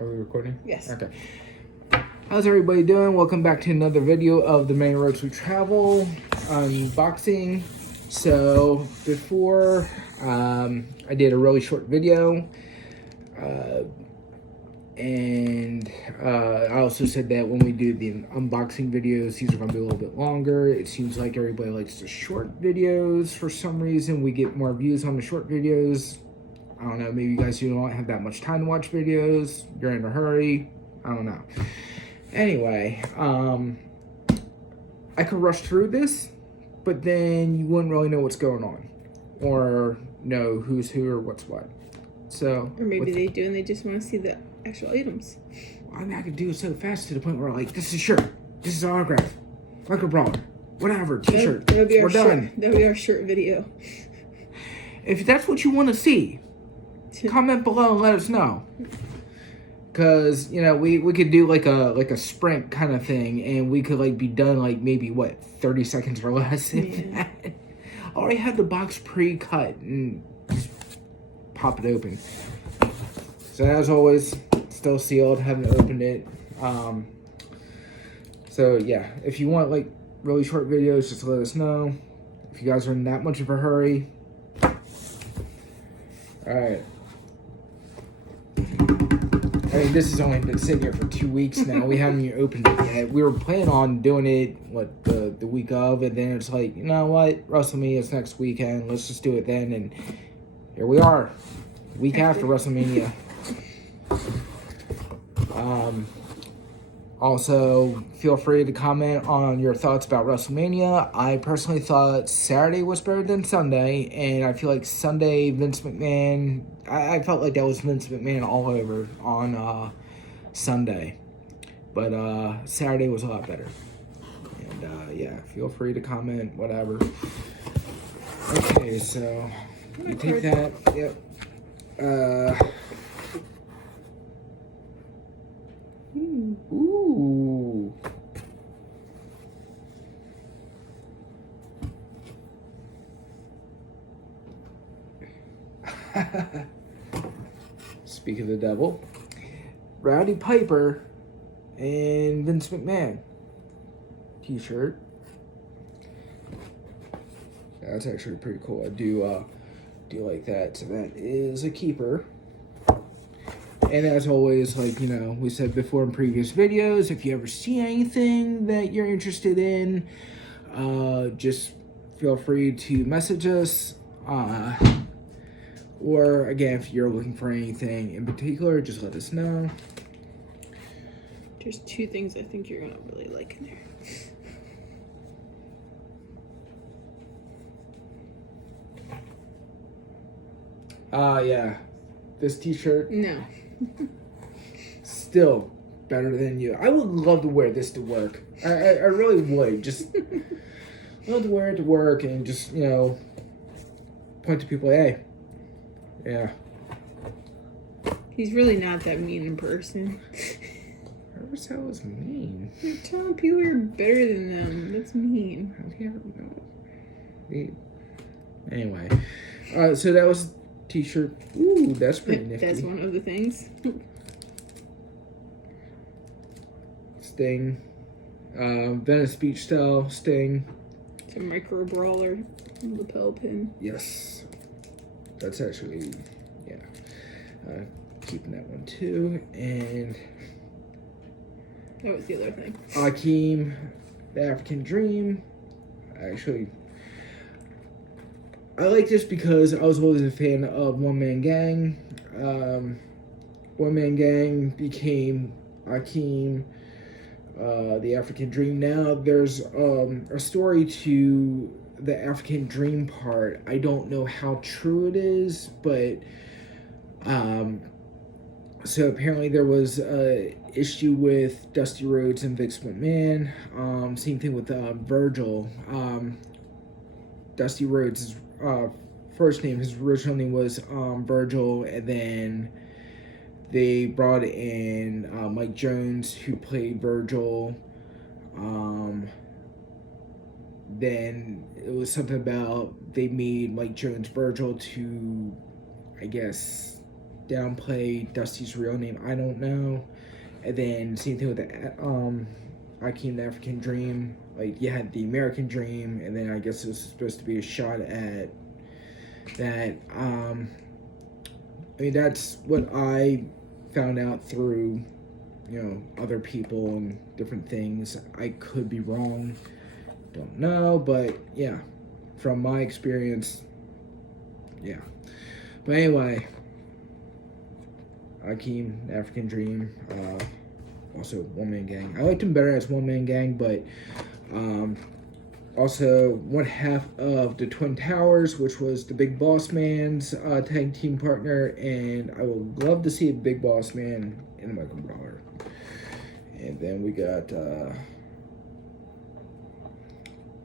Are we recording? Yes. Okay. How's everybody doing? Welcome back to another video of the Many Roads We Travel unboxing. So before I did a really short video, and I also said that when we do the unboxing videos, these are going to be a little bit longer. It seems like everybody likes the short videos for some reason. We get more views on the short videos. I don't know, maybe you guys don't have that much time to watch videos. You're in a hurry. I don't know. Anyway, I could rush through this, but then you wouldn't really know what's going on or know who's who or what's what. So, or maybe they do and they just want to see the actual items. I mean, I could do it so fast to the point where, like, this is a shirt, this is an autograph, like a brawler, whatever, t-shirt. That would be our We're done. That would be our shirt video. If that's what you want to see, comment below and let us know. Cause you know we could do like a sprint kind of thing, and we could like be done like maybe what 30 seconds or less. Yeah. I already had the box pre-cut and just pop it open. So as always, still sealed. Haven't opened it. So yeah, if you want like really short videos, just let us know. If you guys are in that much of a hurry. All right. I mean, this has only been sitting here for 2 weeks now. We haven't even opened it yet. We were planning on doing it, the week of, and then it's like, you know what? WrestleMania is next weekend. Let's just do it then. And here we are, week after WrestleMania. Also, feel free to comment on your thoughts about WrestleMania. I personally thought Saturday was better than Sunday, and I feel like Sunday, Vince McMahon, I felt like that was Vince McMahon all over on Sunday. But Saturday was a lot better. And yeah, feel free to comment, whatever. Okay, so you take that. Yep. Ooh. Speak of the devil, Rowdy Piper and Vince McMahon t-shirt. That's actually pretty cool. I do like that. So that is a keeper. And as always, like, you know, we said before in previous videos, if you ever see anything that you're interested in, just feel free to message us. Or, again, if you're looking for anything in particular, just let us know. There's 2 things I think you're going to really like in there. Yeah. This t-shirt. No. Still better than you. I would love to wear this to work. I really would. Just love to wear it to work and just, you know, point to people, hey, yeah. He's really not that mean in person. Whoever said it was mean. You're telling people you're better than them. That's mean. How do you know? Anyway, so that was t-shirt. Ooh, that's pretty nifty. That's one of the things. Sting. Venice Beach style Sting. It's a micro brawler lapel pin. Yes. That's actually, yeah. Keeping that one too. And That was the other thing. Akeem, the African Dream. Actually, I like this because I was always a fan of One Man Gang. One Man Gang became Akeem, the African Dream. Now there's a story to the African Dream part. I don't know how true it is, but so apparently there was a issue with Dusty Rhodes and Vince McMahon. Same thing with Virgil. Dusty Rhodes' first name, his original name was Virgil, and then they brought in Mike Jones, who played Virgil. Then it was something about they made Mike Jones Virgil to, I guess, downplay Dusty's real name. I don't know. And then same thing with the Akeem the African Dream. Like you had the American Dream, and then I guess it was supposed to be a shot at that. I mean, that's what I found out through, other people and different things. I could be wrong. Don't know, but yeah, from my experience, yeah. But anyway, Akeem, the African Dream, also One Man Gang. I liked him better as One Man Gang, but also one half of the Twin Towers, which was the Big Boss Man's tag team partner, and I would love to see a Big Boss Man in a Michael Brawler. And then we got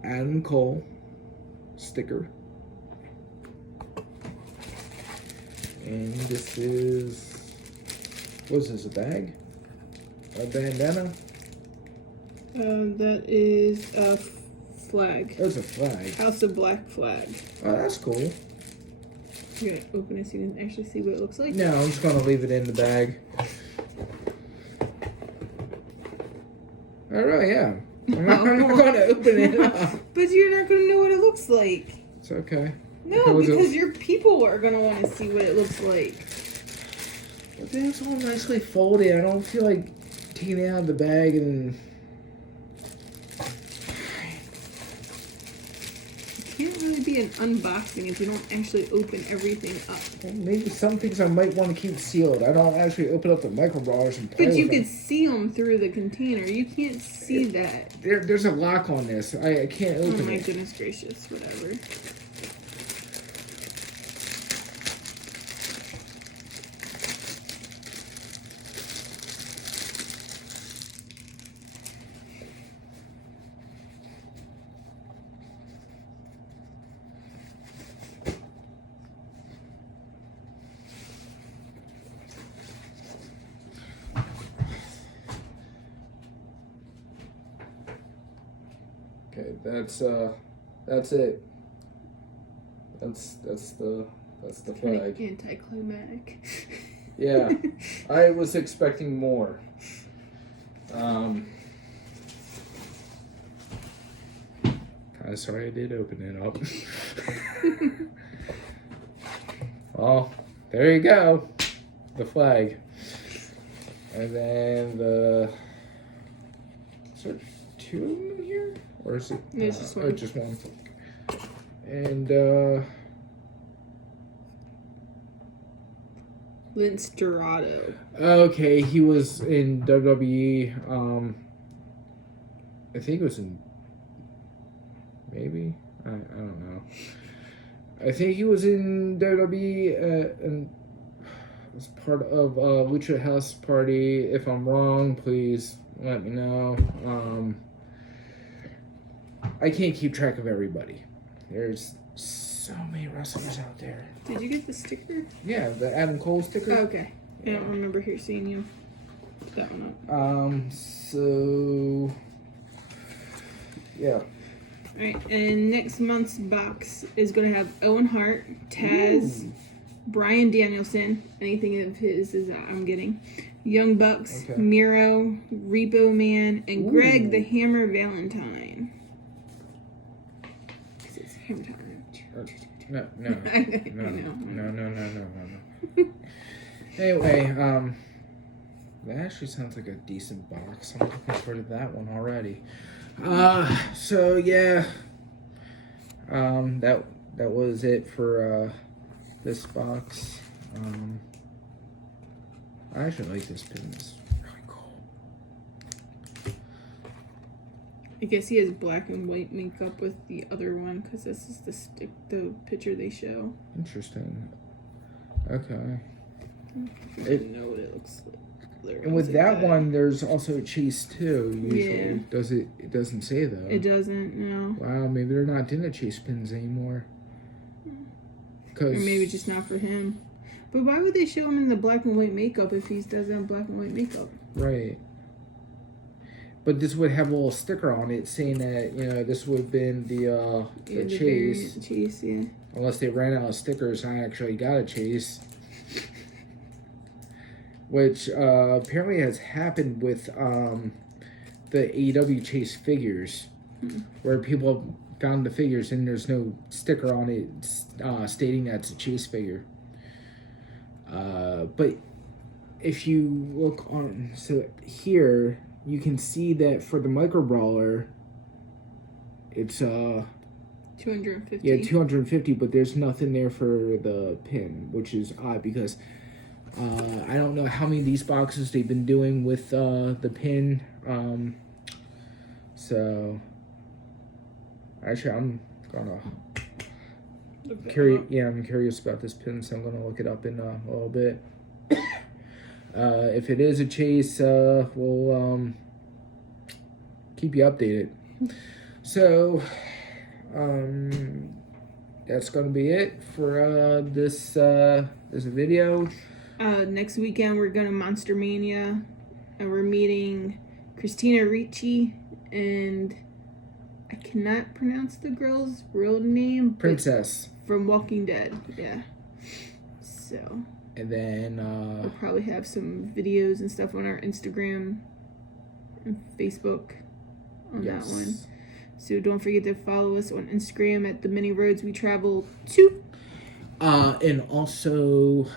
Adam Cole sticker. And this is, what is this, a bag? A bandana? That is a flag. That's a flag. House of Black flag. Oh, that's cool. You're gonna open it so you can actually see what it looks like? No, I'm just gonna leave it in the bag. Alright, yeah. I'm not gonna open it up. But you're not gonna know what it looks like. It's okay. No, because your people are gonna want to see what it looks like. But then it's all nicely folded. I don't feel like taking it out of the bag and... It can't really be an unboxing if you don't actually open everything up. Well, maybe some things I might want to keep sealed. I don't actually open up the micro brawlers and play But you with them. could see them through the container. You can't see that. There's a lock on this. I can't open it. Oh my goodness gracious, whatever. Okay, that's it. That's the flag. Anticlimactic. Yeah, I was expecting more. Kind of sorry I did open it up. Well, there you go, the flag, and then the. Is there two of them in here, or is it? There's just one. Oh, just one. And Lince Dorado. okay, he was in WWE. I think it was in. Maybe I don't know. I think he was in WWE and was part of Lucha House Party. If I'm wrong, please let me know. I can't keep track of everybody. There's so many wrestlers out there. Did you get the sticker? Yeah, the Adam Cole sticker. Oh, okay. I don't remember here seeing you put that one up. So yeah. Alright, and next month's box is going to have Owen Hart, Taz, Bryan Danielson, anything of his is I'm getting, Young Bucks, Okay. Miro, Repo Man, and Greg the Hammer Valentine. Because it's Hammer Time. No. I know. Anyway, that actually sounds like a decent box. I'm looking forward to that one already. So yeah, that was it for this box. I actually like this pin. It's really cool. I guess he has black and white makeup with the other one because this is the picture they show. Interesting. Okay. I don't know what it looks like. And with that one, there's also a Chase too. Usually, Yeah. does it? It doesn't say though. It doesn't, no. Wow, maybe they're not into Chase pins anymore. Or maybe just not for him. But why would they show him in the black and white makeup if he doesn't have black and white makeup? Right. But this would have a little sticker on it saying that, this would have been the Chase. Chase, yeah. Unless they ran out of stickers and I actually got a Chase. which apparently has happened with the AEW Chase figures, where people found the figures and there's no sticker on it stating that's a Chase figure. But if you look on, so here you can see that for the micro brawler, it's 250. yeah, 250, but there's nothing there for the pin, which is odd because I don't know how many of these boxes they've been doing with the pin. So actually, I'm gonna I'm curious about this pin, so I'm gonna look it up in a little bit. If it is a Chase, we'll keep you updated. So that's gonna be it for this video. Next weekend we're going to Monster Mania, and we're meeting Christina Ricci and I cannot pronounce the girl's real name. Princess from Walking Dead. Yeah. So. And then we'll probably have some videos and stuff on our Instagram and Facebook on that one. So don't forget to follow us on Instagram at the many roads we travel to. And also,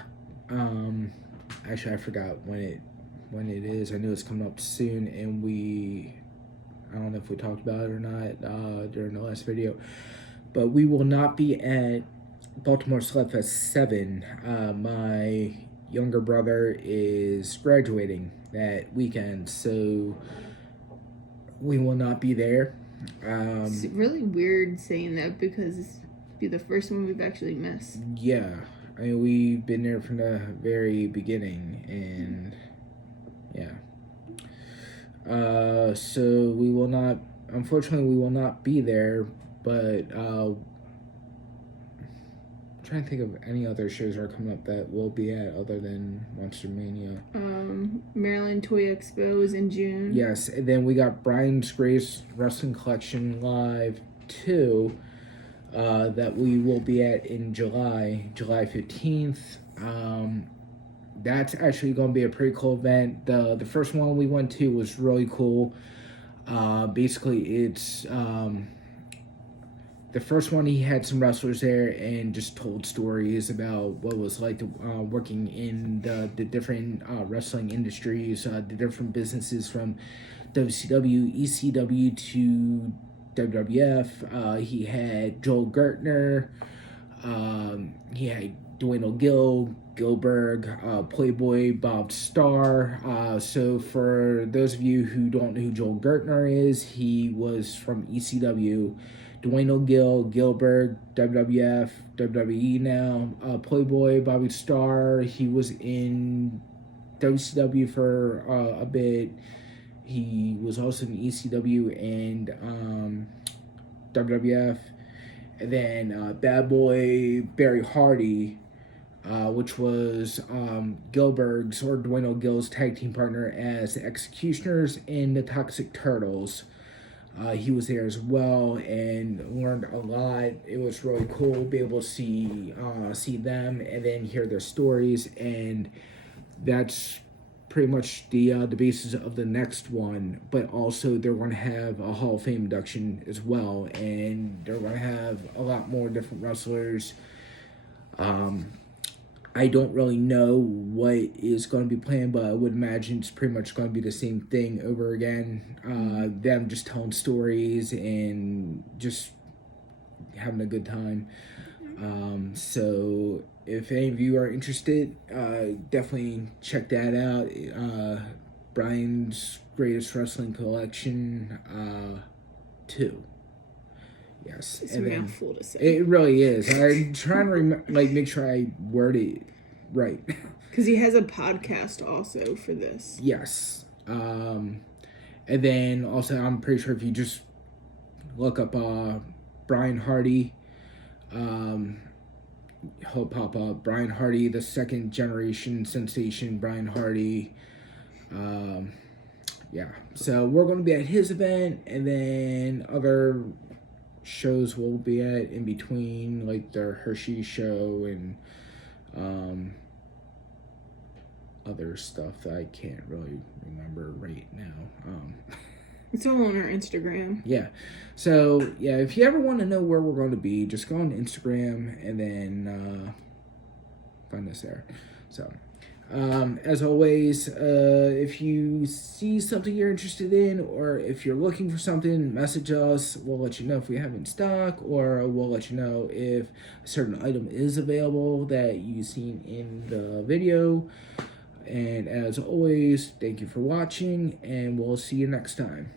actually I forgot when it is. I know it's coming up soon, and I don't know if we talked about it or not during the last video, but we will not be at Baltimore Slugfest 7. My younger brother is graduating that weekend, so we will not be there. It's really weird saying that because it's be the first one we've actually missed. Yeah, I mean, we've been there from the very beginning, and yeah. So we will not, unfortunately, we will not be there, but trying to think of any other shows that are coming up that we'll be at other than Monster Mania. Maryland Toy Expo is in June. Yes, and then we got Brian's Grace Wrestling Collection Live 2 that we will be at in July 15th. That's actually going to be a pretty cool event. The first one we went to was really cool. Basically, it's the first one, he had some wrestlers there and just told stories about what it was like to, working in the different wrestling industries, the different businesses from WCW, ECW to WWF. He had Joel Gertner. He had Dwayne O'Gill, Gilbert, Playboy, Bob Starr. So for those of you who don't know who Joel Gertner is, he was from ECW. Dwayne O'Gill, Gilbert, WWF, WWE now. Playboy, Bobby Starr, he was in WCW for a bit. He was also in ECW and WWF. And then Bad Boy Barry Hardy, which was Gilbert's or Dwayne O'Gill's tag team partner as the Executioners in the Toxic Turtles. He was there as well and learned a lot. It was really cool to be able to see them and then hear their stories, and that's pretty much the basis of the next one. But also they're going to have a Hall of Fame induction as well, and they're going to have a lot more different wrestlers. I don't really know what is going to be planned, but I would imagine it's pretty much going to be the same thing over again. Them just telling stories and just having a good time. So if any of you are interested, definitely check that out. Brian's Greatest Wrestling Collection 2. Yes, it's a mouthful to say. It really is. I'm trying to make sure I word it right. Because he has a podcast also for this. Yes. And then also, I'm pretty sure if you just look up Brian Hardy, he'll pop up. Brian Hardy, the second generation sensation, Brian Hardy. Yeah. So we're going to be at his event, and then other shows we'll be at in between, like the Hershey show and other stuff that I can't really remember right now. It's all on our Instagram. Yeah. So, yeah, if you ever want to know where we're going to be, just go on Instagram and then find us there. So, as always, if you see something you're interested in, or if you're looking for something, message us. We'll let you know if we have it in stock, or we'll let you know if a certain item is available that you've seen in the video. And as always, thank you for watching, and we'll see you next time.